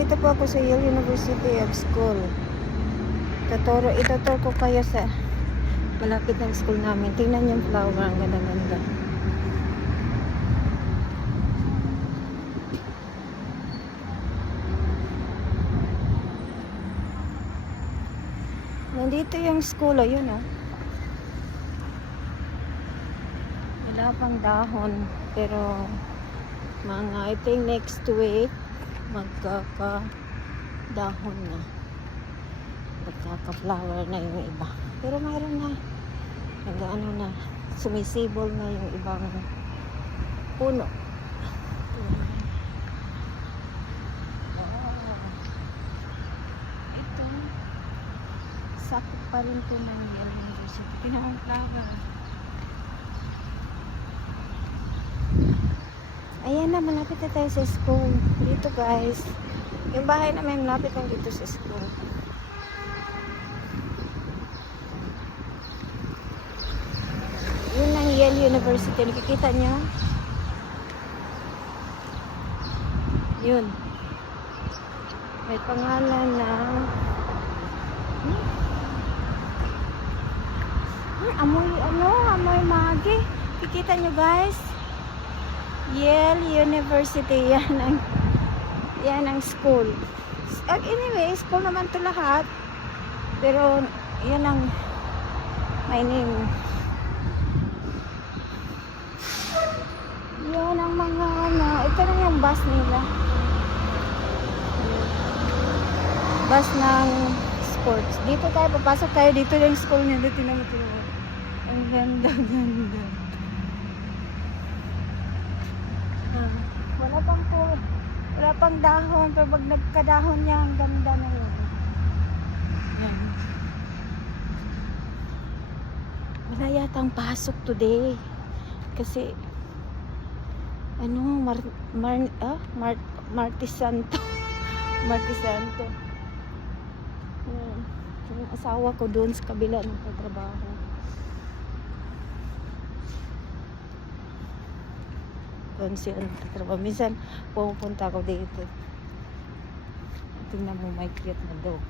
Nandito po ako sa Yale University of School. Ituturo ko kayo sa malapit ng school namin. Tingnan yung flower, ang ganda-ganda. Nandito yung school, oh, yun oh. Wala pang dahon, pero mga I think next week magkaka-dahon na. Magkaka-flower na yung iba. Pero mayroon na. Nag-ano na. Sumisibol na yung ibang puno. Ito. Sakop pa rin po ng Yale University. Pinakang flower. Ayan na, malapit na tayo sa school. Dito guys. Yung bahay namin malapit lang dito sa school. Yun ang Yale University. Nakikita nyo? Yun. May pangalan na amoy magi. Kikita nyo guys? Yale University. Yan ang school. Anyway, school naman to lahat. Pero yan ang my name. Yan ang mga ito na yung bus nila. Bus ng sports. Dito tayo, papasok tayo. Dito yung school nila. Tinan mo. Ang ganda. Wala pang dahon. Pero pag nagkadahon niya, ang ganda na yun. Yan. Wala yatang pasok today. Kasi Martes Santo. Yung asawa ko doon sa kabila ng pagtrabaho. Doon siya nagtatrabaho. Minsan pupunta ako dito. Tingnan mo, may cute na dog.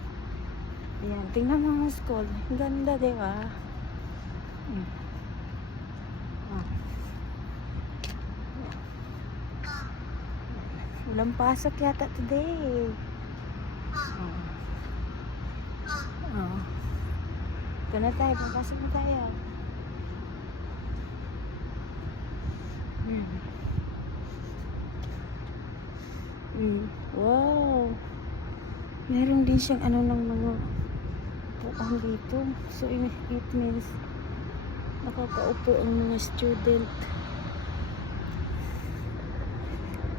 Ayan, tingnan mo ang school. Ang ganda, diba? Walang pasok yata today. Ito na tayo, papasok na tayo. Wow. Meron din siyang ng mga upuan dito. So it means nakakaupo ang mga student.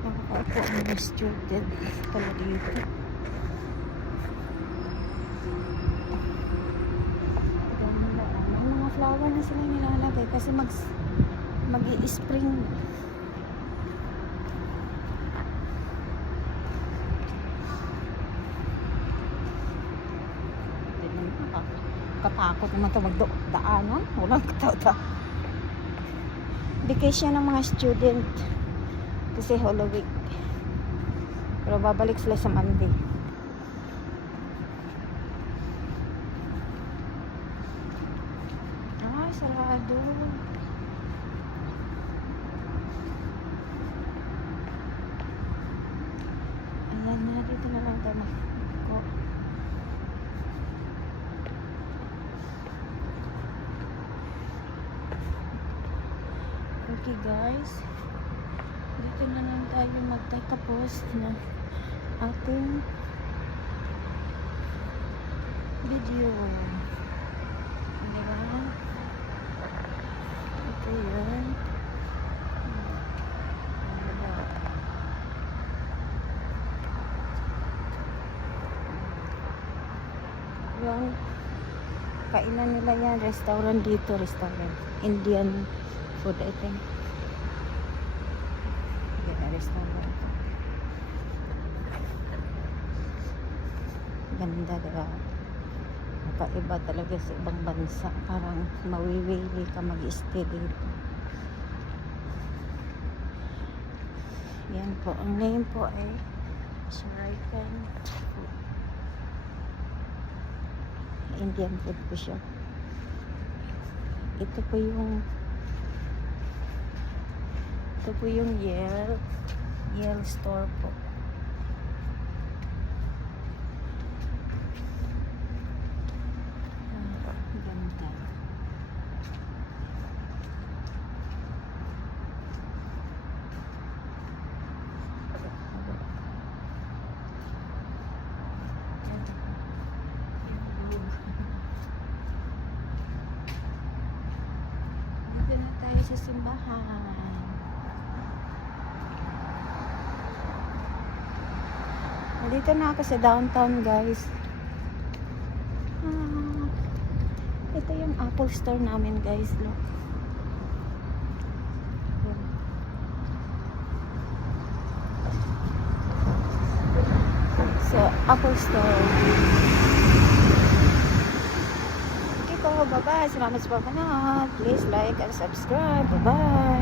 Nakakaupo ang mga student pala dito. May mga flower na sila nilalagay kasi mag-i-spring. Katakot naman ito magdaanan. Walang katao. Vacation ng mga student kasi Holy Week. Pero babalik sila sa Monday. Ay, sarado. Ayan na, dito na lang tayo. Okay guys, dito na lang tayo magtatapos ng ating video. Diba? Ito yun. Yung kainan nila yan, restaurant dito, Indian food, I think. Restaurant. Ganda, diba? Nakaiba talaga sa ibang bansa. Parang mawiwili ka mag-stay dito. Yan po. Ang name po ay American food. Indian food po siya. Ito po yung Yale store po. Ganda. Dito na tayo sa simbahan. Dito na ako sa downtown, guys. Ito yung Apple store namin, guys. Look. So, Apple store. Okay po, bye-bye. Salamat sa panonood. Please like and subscribe. Bye-bye.